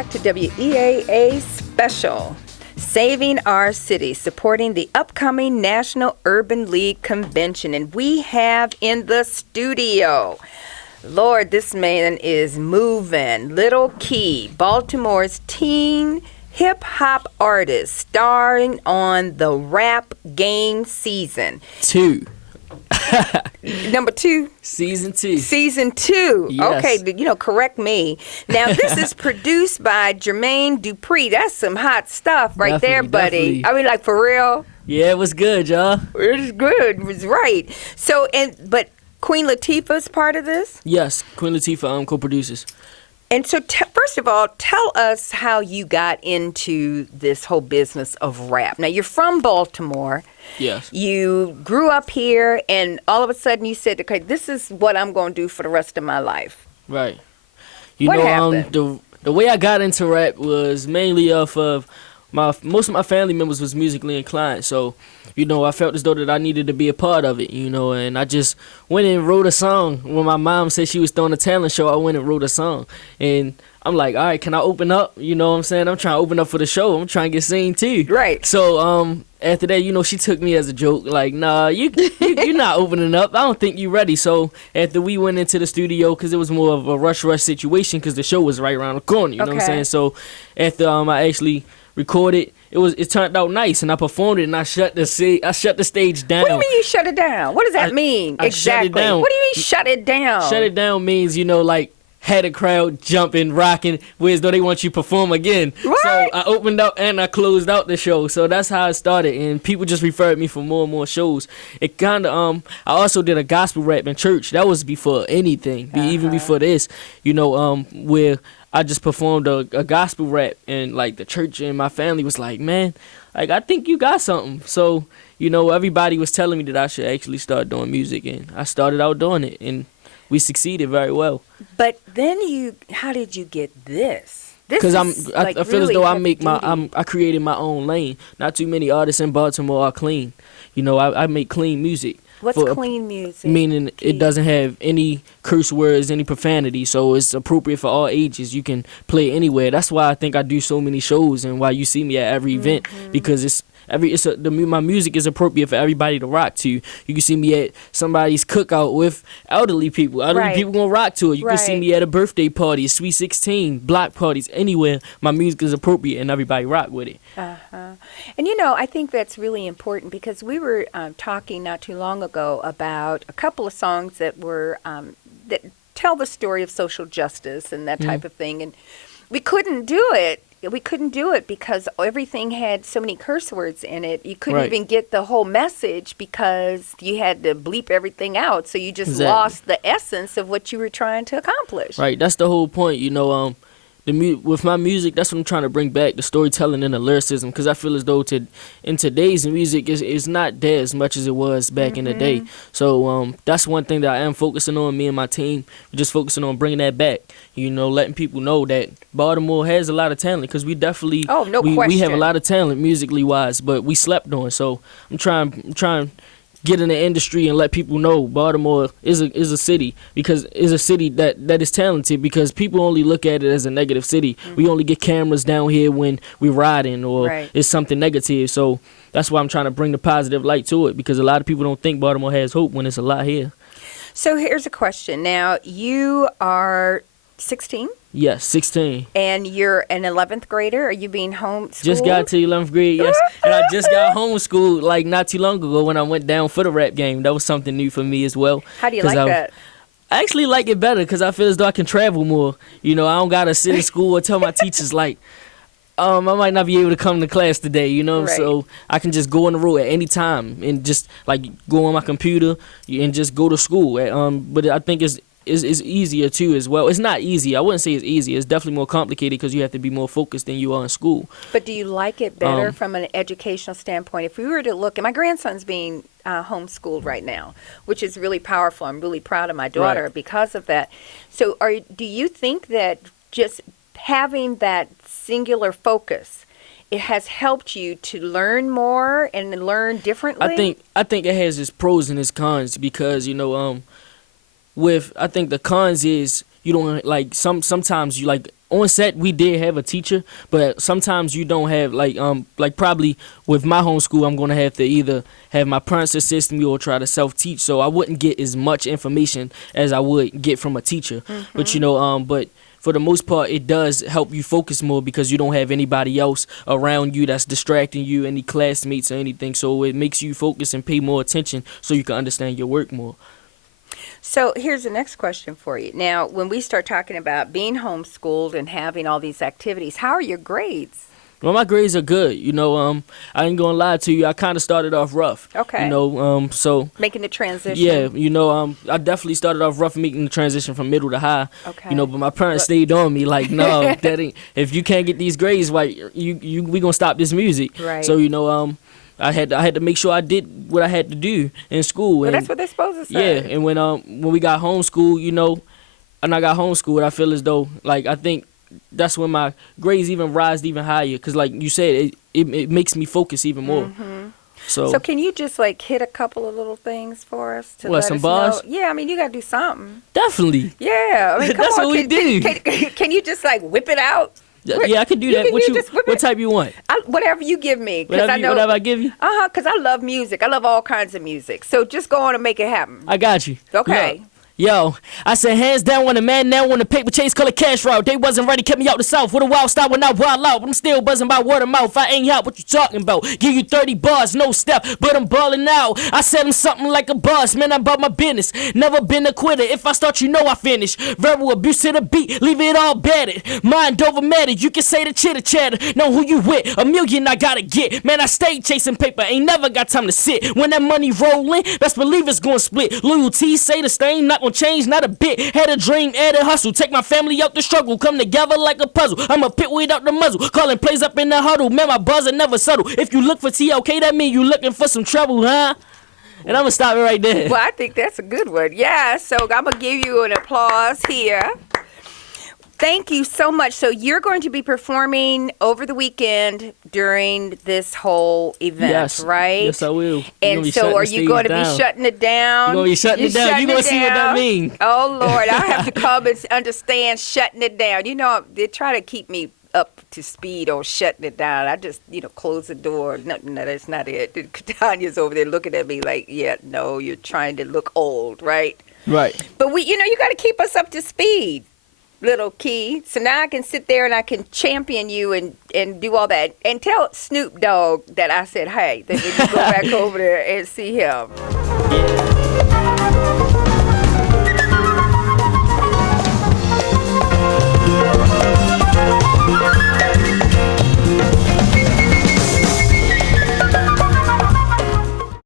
back to WEAA Special, Saving Our City, supporting the upcoming National Urban League Convention. And we have in the studio, Lord, this man is moving, Lil Key, Baltimore's teen hip-hop artist, starring on the Rap Game Season 2. Number 2? Season 2. Season 2. Yes. Okay, correct me. Now, this is produced by Jermaine Dupree. That's some hot stuff right there, buddy. Definitely. I mean, like, for real? Yeah, it was good, y'all. It was good. It was right. So, but Queen Latifah's part of this? Yes, Queen Latifah co-producers. And so, first of all, tell us how you got into this whole business of rap. Now, you're from Baltimore. Yes. You grew up here, and all of a sudden you said, okay, this is what I'm going to do for the rest of my life. Right. What happened? The way I got into rap was mainly off of most of my family members was musically inclined. So, I felt as though that I needed to be a part of it, and I just went and wrote a song. When my mom said she was throwing a talent show, I went and wrote a song. And I'm like, all right, can I open up? You know what I'm saying? I'm trying to open up for the show. I'm trying to get seen too. Right. So after that, she took me as a joke. Like, nah, you're not opening up. I don't think you're ready. So after we went into the studio, because it was more of a rush situation because the show was right around the corner. You know what I'm saying? So after I actually recorded, it turned out nice, and I performed it, and I shut the stage down. What do you mean you shut it down? What does that mean I exactly? shut it down. What do you mean shut it down? Shut it down means, like, had a crowd jumping, rocking, whereas though they want you to perform again. Right. So I opened up and I closed out the show. So that's how it started, and people just referred me for more and more shows. It kind of I also did a gospel rap in church. That was before anything, even before this. Where I just performed a gospel rap, and like the church and my family was like, man, like, I think you got something. So everybody was telling me that I should actually start doing music, and I started out doing it, and we succeeded very well. But then how did you get this? Because I feel as though I created my own lane. Not too many artists in Baltimore are clean. I make clean music. What's clean music? Meaning it doesn't have any curse words, any profanity, so it's appropriate for all ages. You can play anywhere. That's why I think I do so many shows, and why you see me at every event, because my music is appropriate for everybody to rock to. You can see me at somebody's cookout with elderly people. Elderly people gonna rock to it. You can see me at a birthday party, a sweet 16, block parties, anywhere. My music is appropriate and everybody rock with it. And I think that's really important, because we were talking not too long ago about a couple of songs that were that tell the story of social justice and that type of thing, and we couldn't do it. We couldn't do it because everything had so many curse words in it. You couldn't even get the whole message because you had to bleep everything out. So you just lost the essence of what you were trying to accomplish. Right. That's the whole point. With my music, that's what I'm trying to bring back, the storytelling and the lyricism, because I feel as though in today's music is not there as much as it was back in the day. So that's one thing that I am focusing on. Me and my team, we're just focusing on bringing that back. Letting people know that Baltimore has a lot of talent, because we definitely we have a lot of talent musically wise, but we slept on. So I'm trying get in the industry and let people know Baltimore is a city, because it's a city that is talented, because people only look at it as a negative city. We only get cameras down here when we're riding or it's something negative. So that's why I'm trying to bring the positive light to it, because a lot of people don't think Baltimore has hope when it's a lot here. So here's a question. Now, you are 16? Yes, 16. And you're an 11th grader? Are you being homeschooled? Just got to 11th grade, yes. And I just got homeschooled like not too long ago when I went down for the rap game. That was something new for me as well. How do you like that? I actually like it better because I feel as though I can travel more. I don't got to sit in school or tell my teachers like, I might not be able to come to class today, so I can just go on the road at any time and just like go on my computer and just go to school. But I think it's easier too as well. It's not easy. I wouldn't say it's easy. It's definitely more complicated because you have to be more focused than you are in school. But do you like it better from an educational standpoint? If we were to look, and my grandson's being homeschooled right now, which is really powerful. I'm really proud of my daughter because of that. So do you think that just having that singular focus, it has helped you to learn more and learn differently? I think it has its pros and its cons, because I think the cons is you don't like sometimes you like on set we did have a teacher, but sometimes you don't have like probably with my homeschool I'm gonna have to either have my parents assist me or try to self-teach, so I wouldn't get as much information as I would get from a teacher. But but for the most part, it does help you focus more because you don't have anybody else around you that's distracting you, any classmates or anything. So it makes you focus and pay more attention so you can understand your work more. So here's the next question for you. Now, when we start talking about being homeschooled and having all these activities, how are your grades? Well, my grades are good. I ain't gonna lie to you. I kind of started off rough. Okay. So making the transition. Yeah, I definitely started off rough making the transition from middle to high. Okay. But my parents stayed on me like, no, that ain't. If you can't get these grades, like we gonna stop this music. Right. So I had to make sure I did what I had to do in school. Well, and that's what they're supposed to say. Yeah, and when we got homeschooled, and I got homeschooled, I feel as though I think that's when my grades even rise even higher, because like you said, it makes me focus even more. So can you just hit a couple of little things for us to what, let some us bars? know? Yeah, I mean you gotta do something. Definitely. Yeah, I mean come That's on, what we do. Can you just whip it out? Yeah, I can do that. What type you want? Whatever you give me, Whatever I give you. Because I love music. I love all kinds of music. So just go on and make it happen. I got you. Okay. Look. Yo, I said hands down when a man now on the paper chase color cash route. They wasn't ready, kept me out the south with a wild style when I wild out. But I'm still buzzing by word of mouth. I ain't out, what you talking about? Give you 30 bars, no step, but I'm balling out. I said I'm something like a boss, man, I'm about my business. Never been a quitter, if I start you know I finish. Verbal abuse to the beat, leave it all battered. Mind over mattered, you can say the chitter chatter. Know who you with, $1 million I gotta get. Man, I stay chasing paper, ain't never got time to sit. When that money rolling, best believe it's gonna split. Loyalty, say the same, not gonna change, not a bit. Had a dream, added hustle. Take my family out the struggle. Come together like a puzzle. I'm a pit weed out the muzzle. Calling plays up in the huddle. Man, my buzzer never subtle. If you look for TLK, that mean you looking for some trouble, huh? And I'm gonna stop it right there. Well, I think that's a good one. Yeah, so I'm gonna give you an applause here. Thank you so much. So you're going to be performing over the weekend during this whole event, right? Yes, I will. And so are you going to be shutting it down? You're going to be shutting it down. You're going to see what that means. Oh, Lord. I have to come and understand shutting it down. They try to keep me up to speed on shutting it down. I just, close the door. No, that's not it. Tanya's over there looking at me like, yeah, no, you're trying to look old, right? Right. But you got to keep us up to speed. Lil Key, so now I can sit there and I can champion you and do all that and tell Snoop Dogg that I said, hey, that we can go back over there and see him. Yeah.